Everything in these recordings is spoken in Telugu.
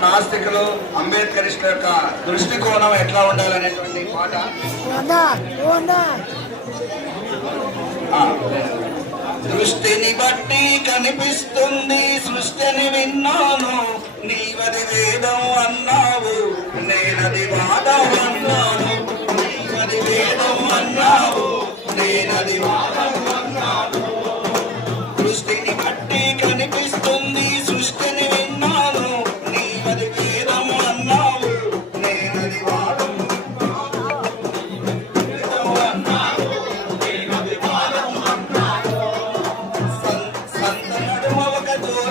నాస్తికులు అంబేద్కరిస్ట్ యొక్క దృష్టికోణం ఎట్లా ఉండాలనేటువంటి పాట దృష్టిని బట్టి కనిపిస్తుంది సృష్టిని విన్నాను. నీవది వేదం అన్నావు నేనది వాదం అన్నాను. నీవది వేదం అన్నావు నేనది వాదం అన్నాను.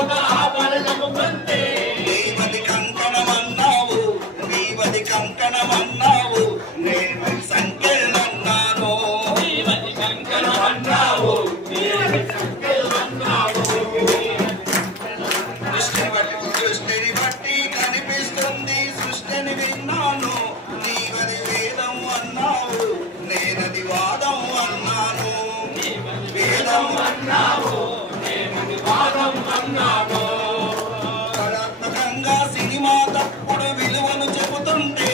ఒక ఆభరణం కొంటే నీవది కంకణమన్నావు. నీవది కంకణం తప్పుడు విలువను చెబుతుంటే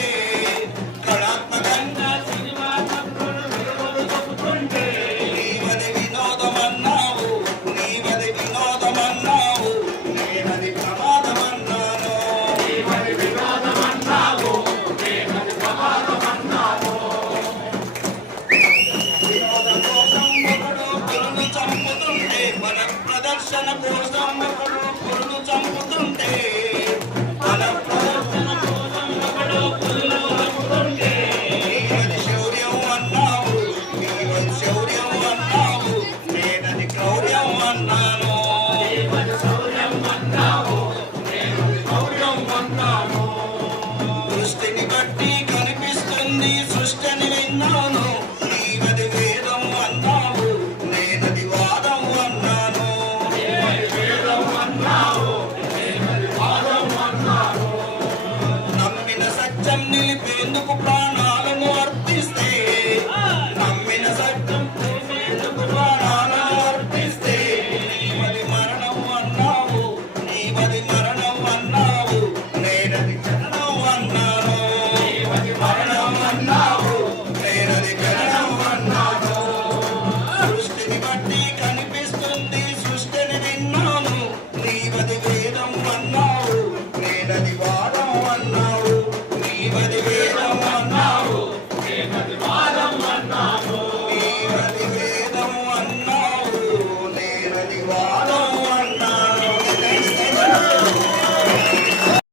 కళాత్మకంగా సినిమా తప్పుడు విలువను చెబుతుంటే నీవది వినోదం అన్నావు నీవది వినోదం అన్నావు నేనది ప్రమాదం అన్నాను నీవది వినోదం అన్నావు నేనది ప్రమాదం అన్నాను వినోదం కోసం ఒకడు పురును చంపుతుంటే మన ప్రదర్శన కోసం ఒకడు పురును చంపుతుంటే sustaining in